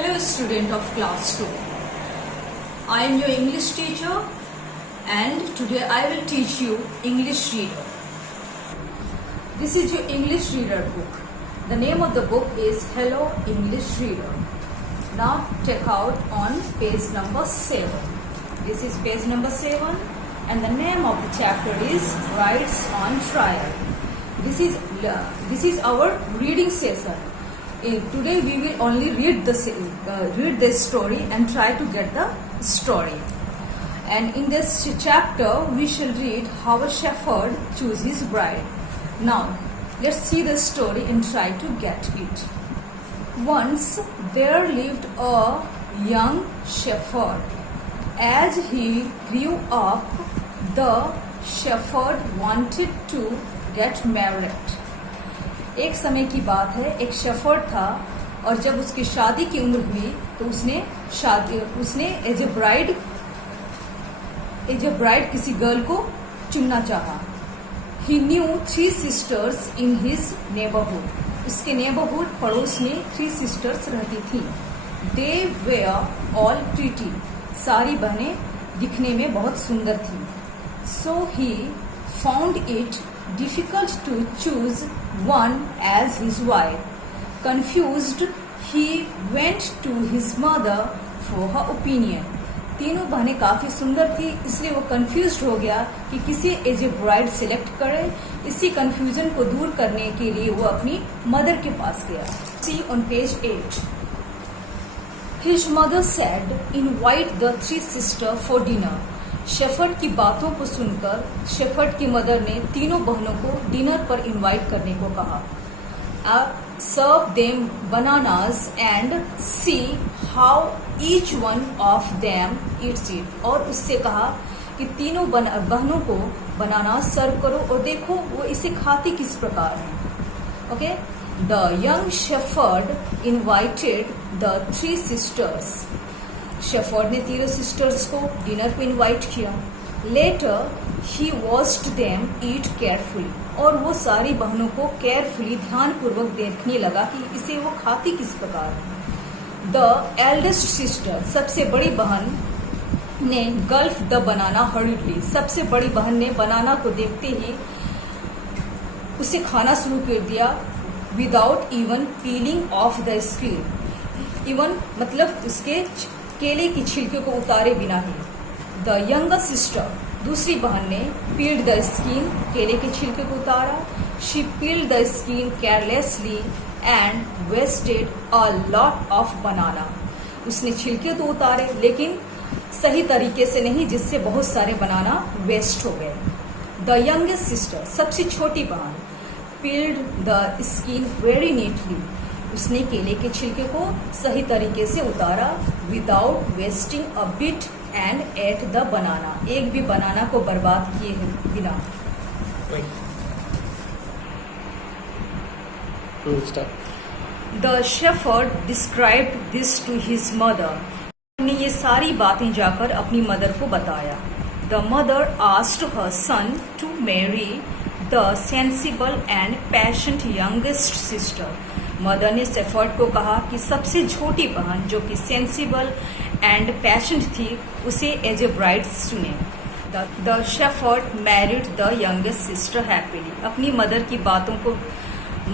Hello student of class 2. I am your English teacher and today I will teach you English reader. This is your English reader book. The name of the book is Hello English Reader. Now check out on page number 7. This is page number 7 and the name of the chapter is Rights on Trial. This is our reading session. Today we will only read the story and try to get the story. And in this chapter we shall read how a shepherd chose his bride. Now let's see the story and try to get it. Once there lived a young shepherd. As he grew up, the shepherd wanted to get married. एक समय की बात है, एक shepherd था और जब उसकी शादी की उम्र हुई तो उसने एज ए ब्राइड किसी गर्ल को चुनना चाहा. He knew 3 sisters in his neighbourhood. उसके नेबरहुड पड़ोस में 3 sisters रहती थी. They were all pretty. सारी बहनें दिखने में बहुत सुंदर थी. So he found it difficult to choose one as his wife. Confused, he went to his mother for her opinion. तीनों बहनें काफी सुंदर थी, इसलिए वो कंफ्यूज्ड हो गया कि किसे एज ए ब्राइड सिलेक्ट करे. इसी कंफ्यूजन को दूर करने के लिए वो अपनी मदर के पास गया. See on page 8. His mother said, invite the 3 sisters for dinner. Shepherd की बातों को सुनकर शेफर्ड की मदर ने तीनों बहनों को डिनर पर इनवाइट करने को कहा. Serve them bananas and see how each one of them eats it. और उससे कहा कि तीनों बहनों को बनाना सर्व करो और देखो वो इसे खाती किस प्रकार है. Okay. The young shepherd invited the 3 sisters. Shepherd ने तीनों सिस्टर्स को डिनर पे इनवाइट किया. लेटर ही वॉच्ड देम ईट केयरफुली. और वो सारी बहनों को केयरफुली ध्यानपूर्वक देखने लगा कि इसे वो खाती किस प्रकार है. द एल्डेस्ट सिस्टर, सबसे बड़ी बहन ने गल्फ द बनाना हर्रिडली. सबसे बड़ी बहन ने बनाना को देखते ही उसे खाना शुरू कर दिया. Without even piling of the skin. Even मतलब उसके केले की छिलके को उतारे बिना ही. द यंगर सिस्टर, दूसरी बहन ने पील्ड द स्किन, केले के छिलके को उतारा. She peeled the skin carelessly and wasted a lot of banana. उसने छिलके तो उतारे लेकिन सही तरीके से नहीं, जिससे बहुत सारे बनाना वेस्ट हो गए. द यंगेस्ट सिस्टर, सबसे छोटी बहन, peeled the skin very neatly. उसने केले के छिलके को सही तरीके से उतारा. Without wasting a bit and ate the banana. एक भी बनाना को बर्बाद किए बिना. The shepherd described this to his mother. ने ये सारी बातें जाकर अपनी मदर को बताया. The mother asked her son to marry the sensible and passionate youngest sister. Mother ने शेफर्ड को कहा कि सबसे छोटी बहन जो कि सेंसिबल एंड पैशनेट थी उसे एज ए ब्राइड चुने. The shepherd married the youngest sister happily. अपनी मदर की बातों को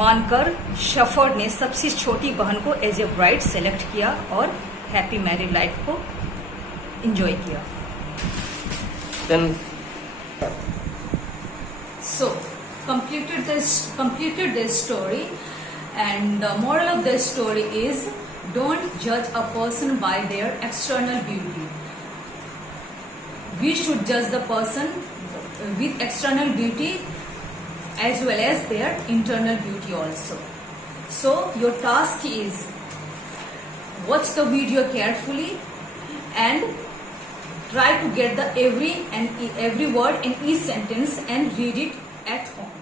मानकर शेफर्ड ने सबसे छोटी बहन को एज ए ब्राइड सेलेक्ट किया और हैप्पी मैरिड लाइफ को एंजॉय किया. So completed this story. And the moral of the story is, don't judge a person by their external beauty. We should judge the person with external beauty as well as their internal beauty also. So your task is watch the video carefully and try to get the every word in each sentence and read it at home.